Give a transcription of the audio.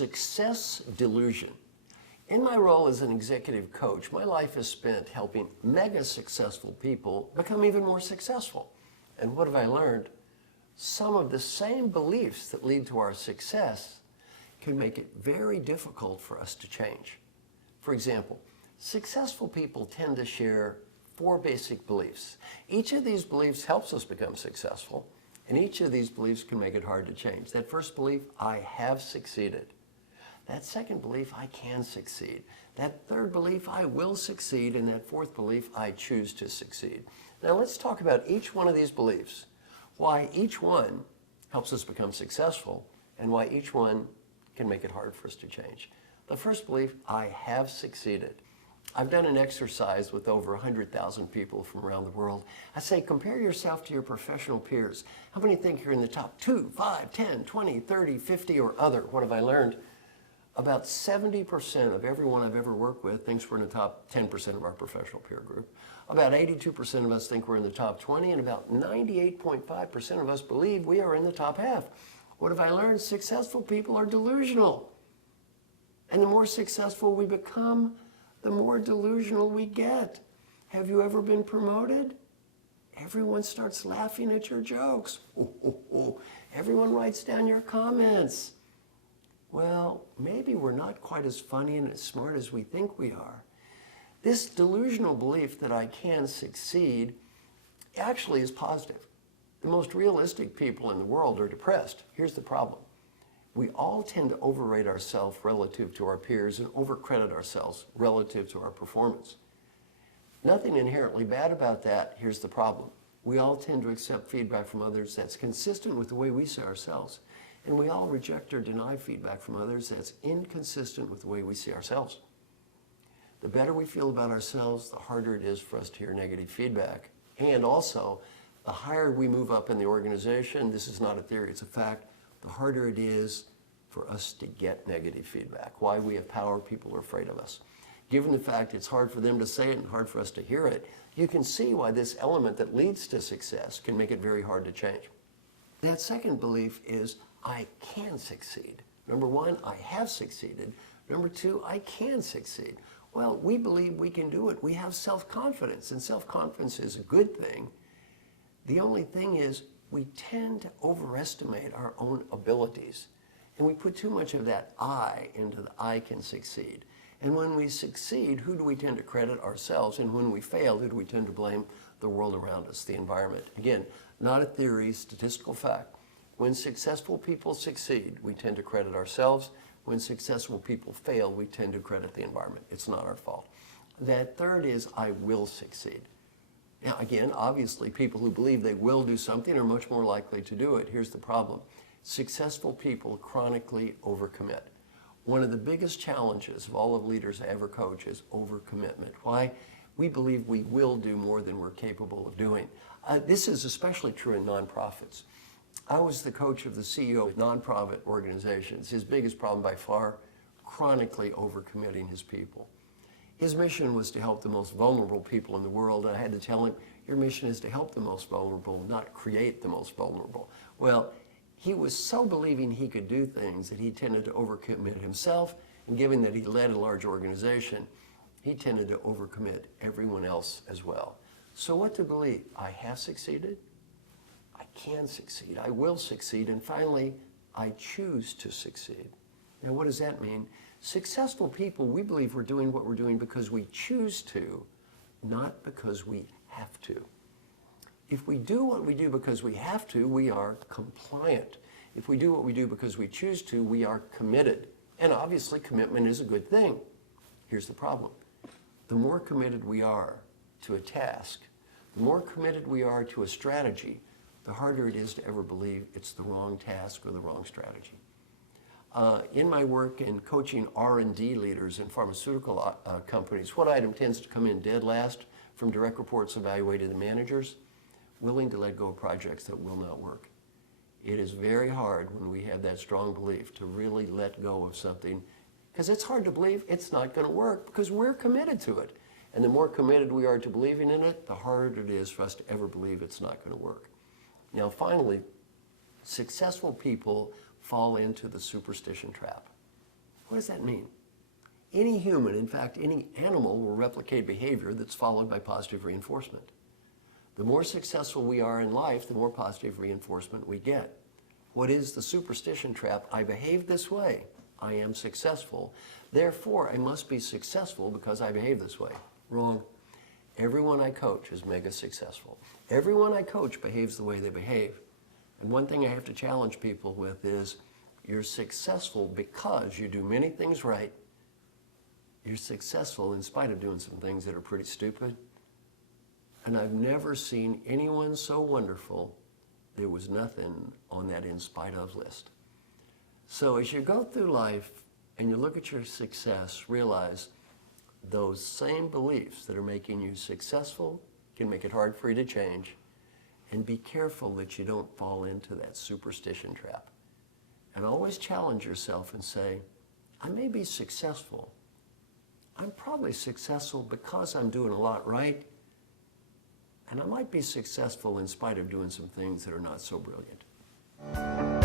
Success Delusion. In my role as an executive coach, my life is spent helping mega successful people become even more successful. And what have I learned? Some of the same beliefs that lead to our success can make it very difficult for us to change. For example, successful people tend to share 4 basic beliefs. Each of these beliefs helps us become successful, and each of these beliefs can make it hard to change. That first belief, I have succeeded. That second belief, I can succeed. That third belief, I will succeed. And that fourth belief, I choose to succeed. Now let's talk about each one of these beliefs, why each one helps us become successful, and why each one can make it hard for us to change. The first belief, I have succeeded. I've done an exercise with over 100,000 people from around the world. I say, compare yourself to your professional peers. How many think you're in the top 2, 5, 10, 20, 30, 50, or other? What have I learned? About 70% of everyone I've ever worked with thinks we're in the top 10% of our professional peer group. About 82% of us think we're in the top 20, and about 98.5% of us believe we are in the top half. What have I learned? Successful people are delusional. And the more successful we become, the more delusional we get. Have you ever been promoted? Everyone starts laughing at your jokes. Everyone writes down your comments. Well, maybe we're not quite as funny and as smart as we think we are. This delusional belief that I can succeed actually is positive. The most realistic people in the world are depressed. Here's the problem. We all tend to overrate ourselves relative to our peers and overcredit ourselves relative to our performance. Nothing inherently bad about that. Here's the problem. We all tend to accept feedback from others that's consistent with the way we see ourselves. And we all reject or deny feedback from others that's inconsistent with the way we see ourselves. The better we feel about ourselves, the harder it is for us to hear negative feedback. And also, the higher we move up in the organization, this is not a theory, it's a fact, the harder it is for us to get negative feedback. Why we have power, people are afraid of us. Given the fact it's hard for them to say it and hard for us to hear it, you can see why this element that leads to success can make it very hard to change. That second belief is, I can succeed. Number 1, I have succeeded. Number 2, I can succeed. Well, we believe we can do it. We have self-confidence, and self-confidence is a good thing. The only thing is, we tend to overestimate our own abilities, and we put too much of that I into the I can succeed. And when we succeed, who do we tend to credit? Ourselves. And when we fail, who do we tend to blame? The world around us, the environment. Again, not a theory, statistical fact. When successful people succeed, we tend to credit ourselves. When successful people fail, we tend to credit the environment. It's not our fault. That third is, I will succeed. Now, again, obviously, people who believe they will do something are much more likely to do it. Here's the problem. Successful people chronically overcommit. One of the biggest challenges of all of leaders I ever coach is overcommitment. Why? We believe we will do more than we're capable of doing. This is especially true in nonprofits. I was the coach of the CEO of nonprofit organizations. His biggest problem by far, chronically overcommitting his people. His mission was to help the most vulnerable people in the world, and I had to tell him, your mission is to help the most vulnerable, not create the most vulnerable. Well, he was so believing he could do things that he tended to overcommit himself, and given that he led a large organization, he tended to overcommit everyone else as well. So what to believe? I have succeeded, I can succeed, I will succeed, and finally, I choose to succeed. Now what does that mean? Successful people, we believe we're doing what we're doing because we choose to, not because we have to. If we do what we do because we have to, we are compliant. If we do what we do because we choose to, we are committed. And obviously, commitment is a good thing. Here's the problem. The more committed we are to a task, the more committed we are to a strategy, the harder it is to ever believe it's the wrong task or the wrong strategy. In my work in coaching R&D leaders in pharmaceutical companies, what item tends to come in dead last from direct reports evaluated to managers? Willing to let go of projects that will not work. It is very hard when we have that strong belief to really let go of something, because it's hard to believe it's not going to work because we're committed to it. And the more committed we are to believing in it, the harder it is for us to ever believe it's not going to work. Now finally, successful people fall into the superstition trap. What does that mean? Any human, in fact, any animal will replicate behavior that's followed by positive reinforcement. The more successful we are in life, the more positive reinforcement we get. What is the superstition trap? I behave this way. I am successful. Therefore, I must be successful because I behave this way. Wrong. Everyone I coach is mega successful. Everyone I coach behaves the way they behave. And one thing I have to challenge people with is you're successful because you do many things right. You're successful in spite of doing some things that are pretty stupid. And I've never seen anyone so wonderful, there was nothing on that in spite of list. So as you go through life and you look at your success, realize those same beliefs that are making you successful can make it hard for you to change. And be careful that you don't fall into that superstition trap. And always challenge yourself and say, I may be successful. I'm probably successful because I'm doing a lot right. And I might be successful in spite of doing some things that are not so brilliant.